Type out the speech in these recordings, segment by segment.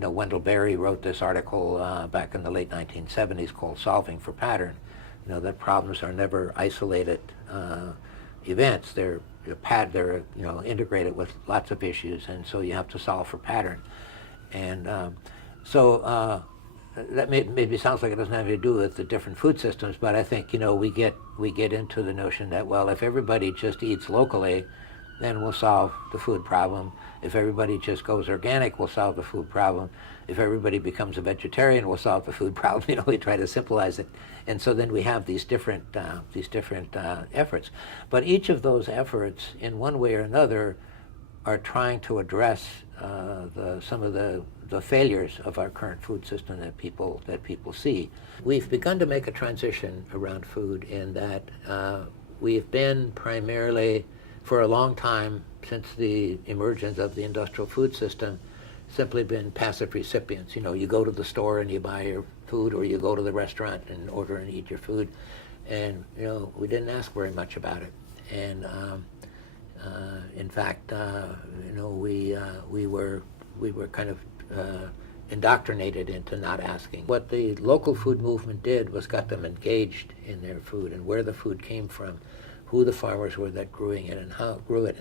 Wendell Berry wrote this article back in the late 1970s called Solving for Pattern. That problems are never isolated events. They're integrated with lots of issues, and so you have to solve for pattern. And that maybe sounds like it doesn't have anything to do with the different food systems, but I think we get into the notion that, well, if everybody just eats locally, then we'll solve the food problem. If everybody just goes organic, we'll solve the food problem. If everybody becomes a vegetarian, we'll solve the food problem. We try to simplify it, and so then we have these different efforts. But each of those efforts, in one way or another, are trying to address some of the failures of our current food system that people see. We've begun to make a transition around food in that we've been primarily, for a long time, since the emergence of the industrial food system, simply been passive recipients. You go to the store and you buy your food, or you go to the restaurant and order and eat your food, and we didn't ask very much about it. And in fact, we were kind of indoctrinated into not asking. What the local food movement did was got them engaged in their food and where the food came from, who the farmers were that grew it and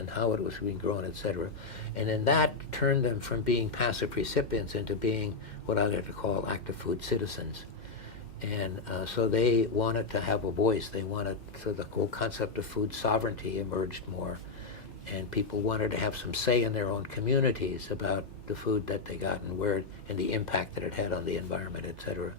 how it was being grown, etc. And then that turned them from being passive recipients into being what I like to call active food citizens. And so they wanted to have a voice. So the whole concept of food sovereignty emerged more. And people wanted to have some say in their own communities about the food that they got and the impact that it had on the environment, etc.